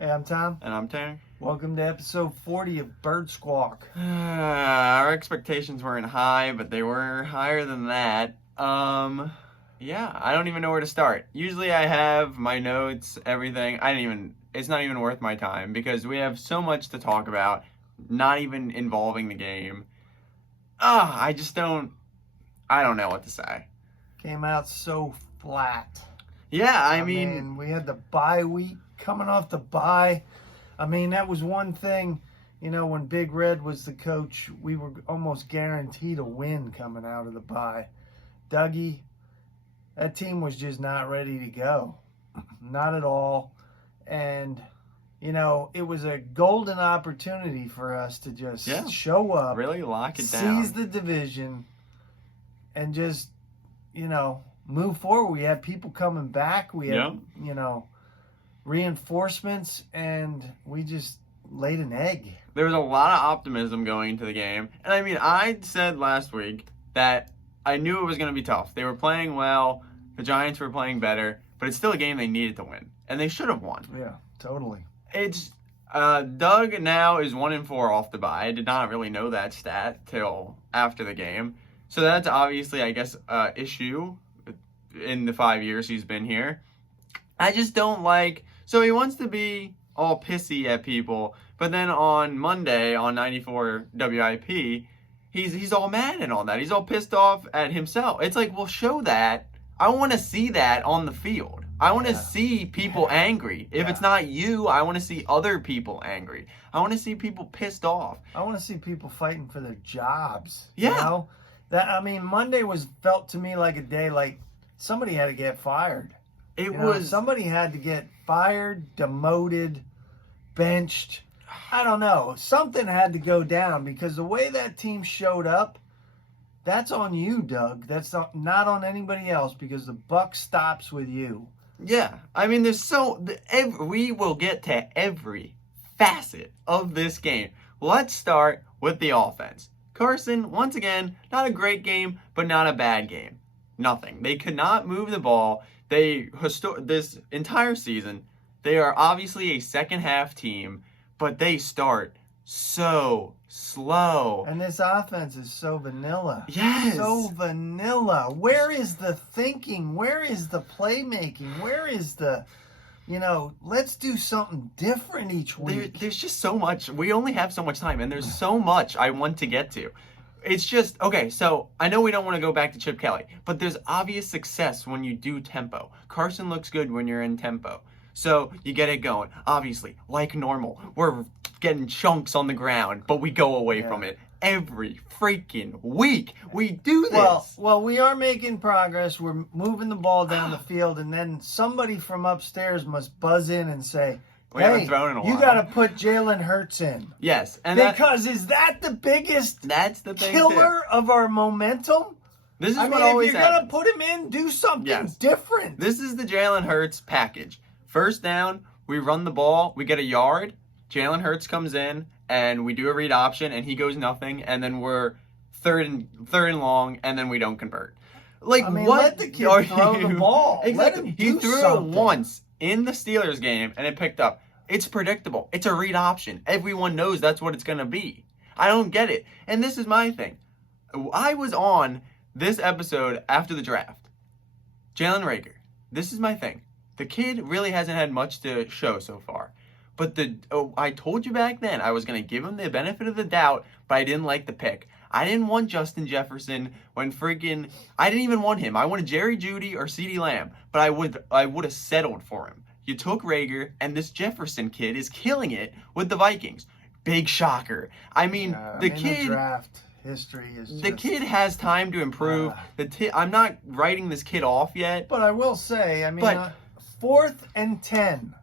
Hey, I'm Tom. And I'm Tanner. Welcome to episode 40 of Bird Squawk. Our expectations weren't high, but they were higher than that. Yeah, I don't even know where to start. Usually I have my notes, everything. It's not even worth my time because we have so much to talk about, not even involving the game. I don't know what to say. Came out so flat. Yeah, I mean, we had the bye week coming off the bye. I mean, that was one thing, when Big Red was the coach, we were almost guaranteed a win coming out of the bye. Dougie, that team was just not ready to go. Not at all. And, it was a golden opportunity for us to just show up. Really lock it down. Seize the division and just, move forward. We had people coming back. We had, reinforcements, and we just laid an egg. There was a lot of optimism going into the game. And I said last week that I knew it was going to be tough. They were playing well. The Giants were playing better. But it's still a game they needed to win. And they should have won. Yeah, totally. It's Doug now is 1-4 off the bye. I did not really know that stat till after the game. So that's obviously, I guess, issue in the 5 years he's been here. I just don't like... So he wants to be all pissy at people, but then on Monday on 94 WIP, he's all mad and all that. He's all pissed off at himself. It's like, well, show that. I want to see that on the field. I want to see people angry. If it's not you, I want to see other people angry. I want to see people pissed off. I want to see people fighting for their jobs. Yeah. Monday felt to me like a day like somebody had to get fired. Somebody had to get fired, demoted, benched. I don't know. Something had to go down because the way that team showed up, that's on you, Doug. That's not on anybody else because the buck stops with you. Yeah. We will get to every facet of this game. Let's start with the offense. Carson, once again, not a great game, but not a bad game. Nothing. They could not move the ball. This entire season, they are obviously a second half team, but they start so slow. And this offense is so vanilla. Yes. So vanilla. Where is the thinking? Where is the playmaking? Where is the, let's do something different each week. There's just so much. We only have so much time, and there's so much I want to get to. It's just, okay, so I know we don't want to go back to Chip Kelly, but there's obvious success when you do tempo. Carson looks good when you're in tempo. So you get it going. Obviously, like normal, we're getting chunks on the ground, but we go away from it every freaking week. We do this. Well, we are making progress. We're moving the ball down the field, and then somebody from upstairs must buzz in and say, we haven't thrown in a while. You got to put Jalen Hurts in. Yes. Is that the biggest killer of our momentum? This is what always happens. If you're going to put him in, do something different. This is the Jalen Hurts package. First down, we run the ball, we get a yard, Jalen Hurts comes in, and we do a read option, and he goes nothing, and then we're third and long, and then we don't convert. What? Let the kid throw the ball. Exactly. He threw it once in the Steelers game, and it picked up. It's predictable. It's a read option. Everyone knows that's what it's going to be. I don't get it. And this is my thing. I was on this episode after the draft. Jalen Reagor. This is my thing. The kid really hasn't had much to show so far. But I told you back then I was going to give him the benefit of the doubt, but I didn't like the pick. I didn't want Justin Jefferson I didn't even want him. I wanted Jerry Jeudy or CeeDee Lamb, but I would have settled for him. You took Reagor, and this Jefferson kid is killing it with the Vikings. Big shocker. The draft history is the kid has time to improve. I'm not writing this kid off yet. But I will say, 4th and 10.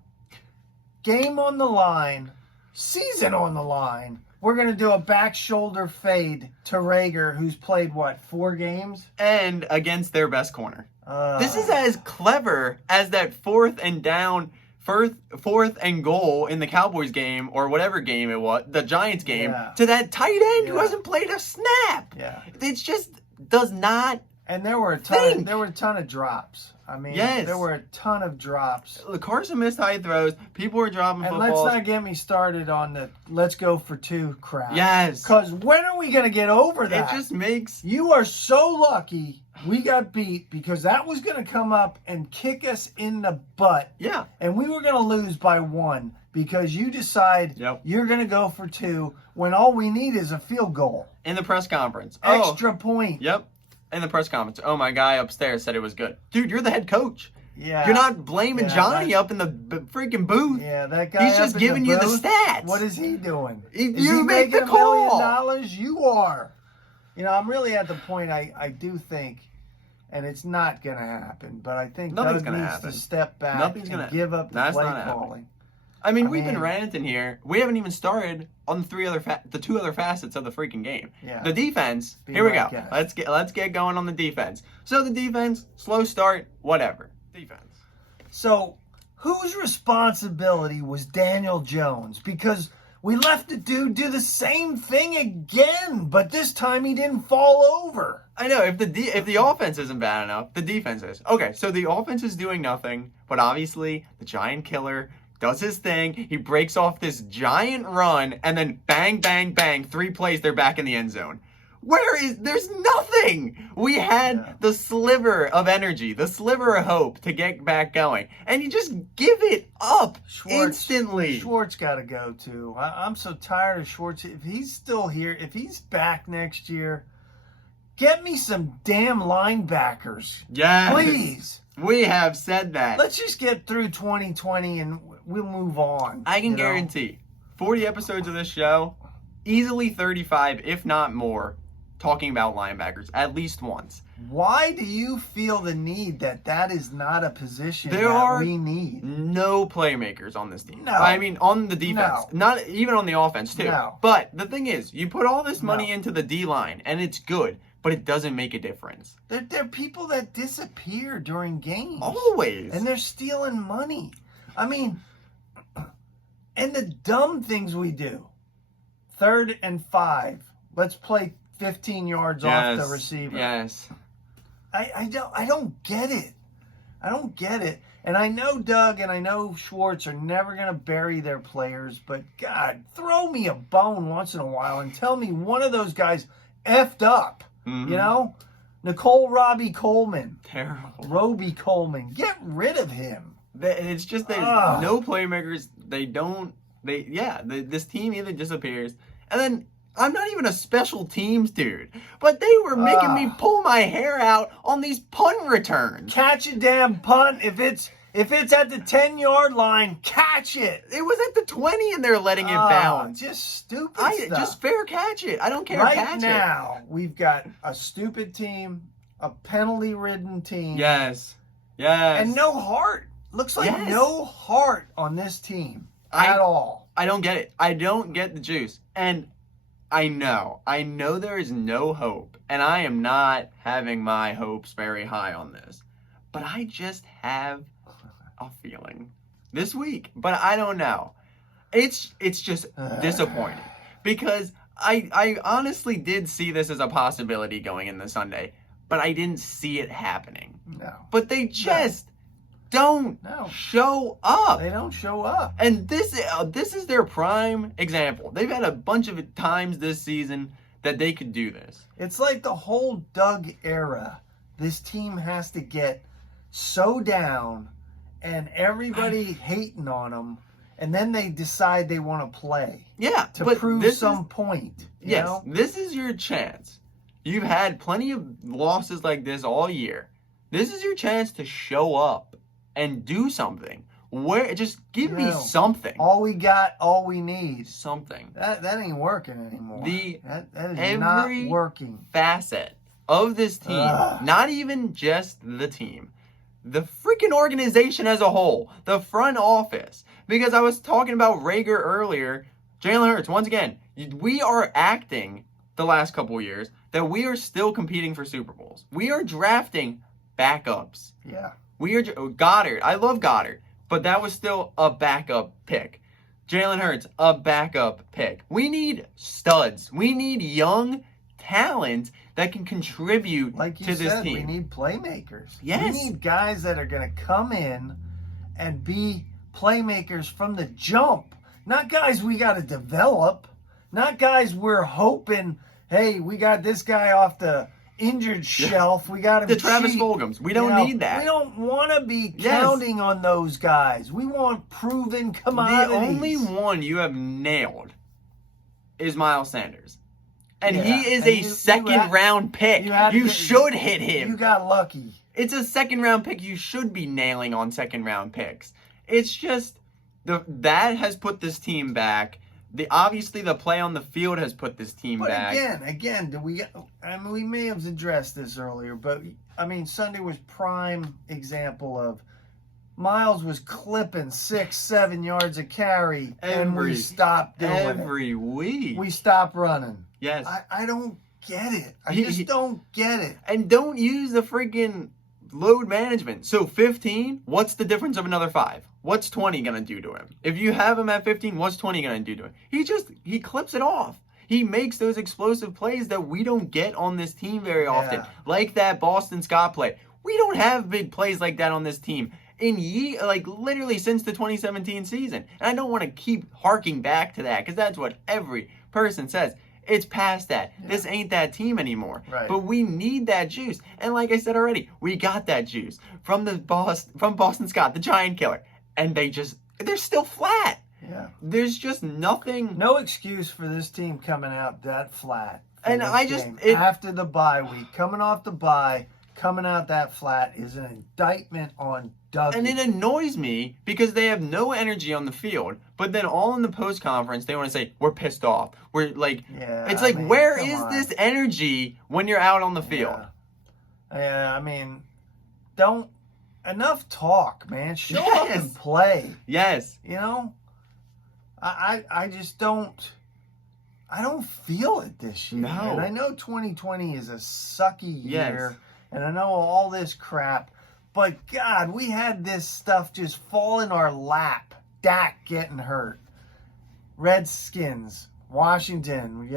Game on the line. Season on the line. We're going to do a back shoulder fade to Reagor, who's played, 4 games? And against their best corner. This is as clever as that 4th and goal in the Cowboys game, or whatever game it was, the Giants game, to that tight end who hasn't played a snap. Yeah. It just does not And there were a ton of drops. I mean, Yes. there were a ton of drops. Carson missed high throws. People were dropping And footballs. let's not get me started on the let's go for two crap. Yes. Because when are we going to get over that? It just makes... You are so lucky we got beat because that was going to come up and kick us in the butt. Yeah. And we were going to lose by 1 because you decide Yep. you're going to go for 2 when all we need is a field goal. In the press conference. Extra point. Yep. In the press conference. Oh, my guy upstairs said it was good. Dude, you're the head coach. Yeah. You're not blaming Yeah, Johnny up in the freaking booth. Yeah, that guy. He's just up in giving you the booth, stats. What is he doing? If Is you he make making the call. $1 million? You are. You know, I'm really at the point I do think, and it's not going to happen, but I think Nothing's Doug gonna needs happen. to step back Nothing's and gonna- give up the That's play not happening. calling. I mean, I we've been mean- ranting here. We haven't even started on the two other facets of the freaking game. Yeah. The defense. Be Here we my go. guest. Let's get going on the defense. So the defense, slow start, whatever. Defense. So, whose responsibility was Daniel Jones? Because we left the dude do the same thing again, but this time he didn't fall over. I know if the offense isn't bad enough, the defense is. Okay, so the offense is doing nothing, but obviously the giant killer does his thing. He breaks off this giant run, and then bang, bang, bang, 3 plays, they're back in the end zone. There's nothing. We had the sliver of energy, the sliver of hope to get back going, and you just give it up instantly. Schwartz got to go too. I'm so tired of Schwartz. If he's still here, if he's back next year, get me some damn linebackers. Yes. Please. We have said that. Let's just get through 2020 and we'll move on. I can you know? guarantee 40 episodes of this show, easily 35, if not more, talking about linebackers at least once. Why do you feel the need that is not a position There that are we need? no playmakers on this team. No. I mean, on the defense. No. Not even on the offense, too. No. But the thing is, you put all this money No. into the D-line, and it's good, but it doesn't make a difference. They're people that disappear during games. Always. And they're stealing money. I mean, and the dumb things we do. 3rd and 5. Let's play 15 yards off the receiver. Yes. I don't get it. I don't get it. And I know Doug and I know Schwartz are never going to bury their players, but God, throw me a bone once in a while and tell me one of those guys effed up. Mhm. You know? Nicole Robbie Coleman. Terrible. Roby Coleman. Get rid of him. It's just there's Ugh. no playmakers. This team either disappears, and then I'm not even a special teams dude, but they were making me pull my hair out on these punt returns. Catch a damn punt. If it's at the 10-yard line, catch it. It was at the 20 and they're letting it bounce. Just stupid stuff. Just fair catch it. I don't care. Right catch now, we've got a stupid team, a penalty-ridden team, it. Yes. and no heart. Looks like Yes. no heart on this team at all. I don't get it. I don't get the juice. And I know there is no hope, and I am not having my hopes very high on this. But I just have a feeling this week, but I don't know. It's just disappointing because I honestly did see this as a possibility going into Sunday, but I didn't see it happening. No. But they just don't No. show up. They don't show up. And this is their prime example. They've had a bunch of times this season that they could do this. It's like the whole Doug era. This team has to get so down and everybody hating on them, and then they decide they want to play Yeah, to but prove this some is, point. You yes, know? this is your chance. You've had plenty of losses like this all year. This is your chance to show up and do something. Just give me something. All we got, all we need. Something. That ain't working anymore. That is every not working. Facet of this team, Ugh. not even just the team, the freaking organization as a whole, the front office. Because I was talking about Rager earlier, Jalen Hurts, once again, we are acting the last couple years that we are still competing for Super Bowls. We are drafting backups. Yeah. We are Goddard. I love Goddard, but that was still a backup pick. Jalen Hurts, a backup pick. We need studs. We need young, talent that can contribute Like you to this said, team. we need playmakers. Yes. We need guys that are going to come in and be playmakers from the jump. Not guys we got to develop. Not guys we're hoping, hey, we got this guy off the injured shelf. We got him The Travis cheap. Fulghams. We don't need that. We don't want to be Yes. counting on those guys. We want proven commodities. The only one you have nailed is Miles Sanders. And Yeah, he is and a second round pick. had to You get- should hit him. You got lucky. It's a second round pick. You should be nailing on second round picks. It's just that has put this team back. Obviously the play on the field has put this team But back. again, we may have addressed this earlier, but I mean, Sunday was prime example of Miles was clipping 6-7 yards a carry, and we stopped doing every week. We stopped running. Yes. I don't get it. I He- just don't get it. And don't use the freaking load management. So 15, what's the difference of another 5? What's 20 going to do to him? If you have him at 15, what's 20 going to do to him? He clips it off. He makes those explosive plays that we don't get on this team very often. Yeah. Like that Boston Scott play. We don't have big plays like that on this team literally since the 2017 season. And I don't want to keep harking back to that because that's what every person says. It's past that. Yeah. This ain't that team anymore. Right. But we need that juice. And like I said already, we got that juice from Boston Scott, the Giant Killer. And they're still flat. Yeah. There's just nothing. No excuse for this team coming out that flat. for And this I just- game. After the bye week, coming off the bye, coming out that flat is an indictment on Dougie. And it annoys me because they have no energy on the field, but then all in the post conference they want to say we're pissed off. We're like, Yeah, it's I like mean, where come is on. this energy when you're out on the field? Yeah, I mean, don't enough talk, man. Show up Yes. and play. Yes, You know, I just don't. I don't feel it this year. No. And I know 2020 is a sucky Yes. year, and I know all this crap. But God, we had this stuff just fall in our lap. Dak getting hurt, Redskins, Washington,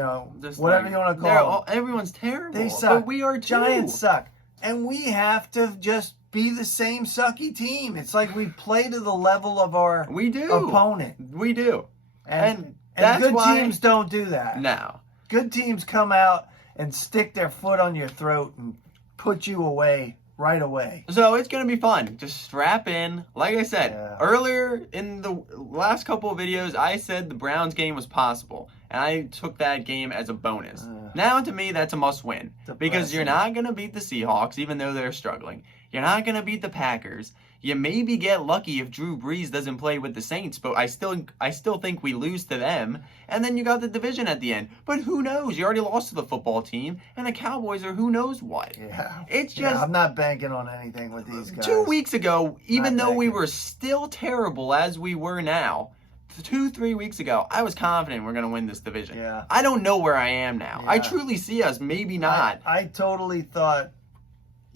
just whatever like, you want to they're call them. everyone's terrible. They But suck. we are too. Giants suck. And we have to just be the same sucky team. It's like we play to the level of our We do. opponent. We do. And that's good why- teams don't do that. No. Good teams come out and stick their foot on your throat and put you away right away. So it's going to be fun. Just strap in. Like I said, Yeah. earlier in the last couple of videos, I said the Browns game was possible. And I took that game as a bonus. Now, to me, that's a must win. Because you're not going to beat the Seahawks, even though they're struggling. You're not going to beat the Packers. You maybe get lucky if Drew Brees doesn't play with the Saints, but I still think we lose to them. And then you got the division at the end. But who knows? You already lost to the football team, and the Cowboys are who knows what. Yeah. It's Yeah, just I'm not banking on anything with these guys. 2 weeks ago, even Not though we banking. were still terrible as we were now, 2-3 weeks ago, I was confident we're going to win this division. Yeah. I don't know where I am now. I Yeah. truly see us maybe not. I totally thought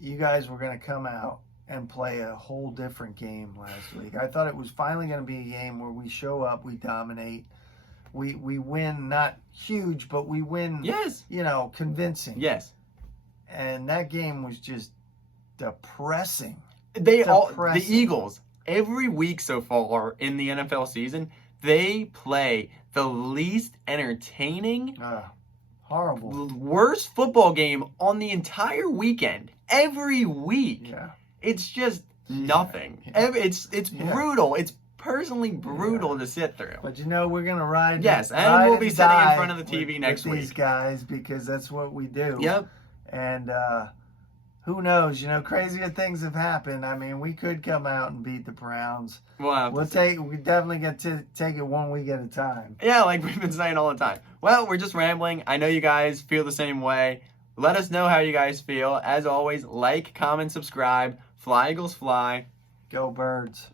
you guys were going to come out and play a whole different game last week. I thought it was finally going to be a game where we show up, we dominate, we win, not huge, but we win, Yes. convincing. Yes. And that game was just depressing. The Depressing. Eagles, every week so far in the NFL season, they play the least entertaining, Horrible. worst football game on the entire weekend. Every week. Yeah. It's just nothing. Yeah. It's Yeah. brutal. It's personally brutal to sit through. But we're gonna ride. Yes, and ride we'll be sitting in die front of the TV with next these week. guys because that's what we do. Yep. And who knows? Crazier things have happened. I mean, we could come out and beat the Browns. We definitely get to take it 1 week at a time. Yeah, like we've been saying all the time. Well, we're just rambling. I know you guys feel the same way. Let us know how you guys feel. As always, like, comment, subscribe. Fly Eagles fly. Go Birds.